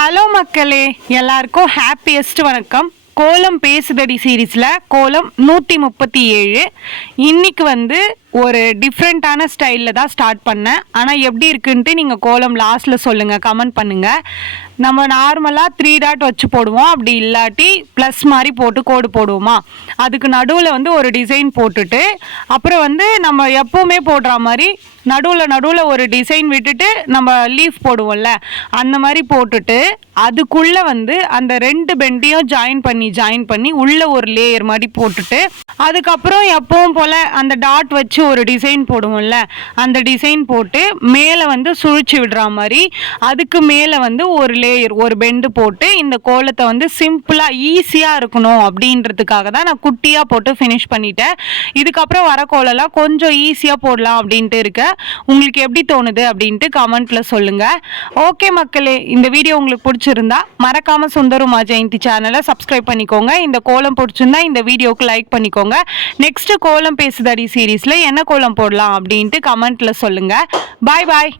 Hello மக்களே, எல்லாருக்கும் happiest வணக்கம். கோலம் பேசுதடி சீரீஸில் கோலம் 137. இன்னைக்கு ஒரு டிஃப்ரெண்ட்டான ஸ்டைலில் தான் ஸ்டார்ட் பண்ணேன். ஆனால் எப்படி இருக்குன்ட்டு நீங்கள் கோலம் லாஸ்ட்டில் சொல்லுங்கள், கமெண்ட் பண்ணுங்கள். நம்ம நார்மலாக 3 டாட் வச்சு போடுவோம், அப்படி இல்லாட்டி ப்ளஸ் மாதிரி போட்டு கோடு போடுவோமா. அதுக்கு நடுவில் ஒரு டிசைன் போட்டுட்டு அப்புறம் நம்ம எப்போவுமே போடுற மாதிரி நடுவில் ஒரு டிசைன் விட்டுட்டு நம்ம லீஃப் போடுவோம்ல, அந்த மாதிரி போட்டுட்டு அதுக்குள்ளே அந்த 2 பெண்டையும் ஜாயின் பண்ணி உள்ளே ஒரு லேயர் மாதிரி போட்டுட்டு அதுக்கப்புறம் எப்பவும் போல் அந்த டாட் வச்சு ஒரு டிசைன் போடுவோம்ல, அந்த டிசைன் போட்டு மேலே சுழிச்சு விடுற மாதிரி அதுக்கு மேலே ஒரு லேயர் ஒரு பெண்டு போட்டு இந்த கோலத்தை சிம்பிளாக ஈஸியாக இருக்கணும் அப்படின்றதுக்காக தான் நான் குட்டியாக போட்டு ஃபினிஷ் பண்ணிட்டேன். இதுக்கப்புறம் வர கோலம்லாம் கொஞ்சம் ஈஸியாக போடலாம் அப்படின்ட்டு இருக்கேன். உங்களுக்கு எப்படி தோணுது அப்படின்ட்டு கமெண்ட்ல சொல்லுங்க. ஓகே மக்களே, இந்த வீடியோ உங்களுக்கு பிடிச்சிருந்தா மறக்காம சுந்தருமா ஜெயந்தி சேனலை சப்ஸ்கிரைப் பண்ணிக்கோங்க. இந்த கோலம் பிடிச்சிருந்தா இந்த வீடியோக்கு லைக் பண்ணிக்கோங்க. நெக்ஸ்ட் கோலம் பேசுதடி சீரீஸ்ல என்ன கோலம் போடலாம் அப்படின்ட்டு கமெண்ட்ல சொல்லுங்க. பாய் பாய்.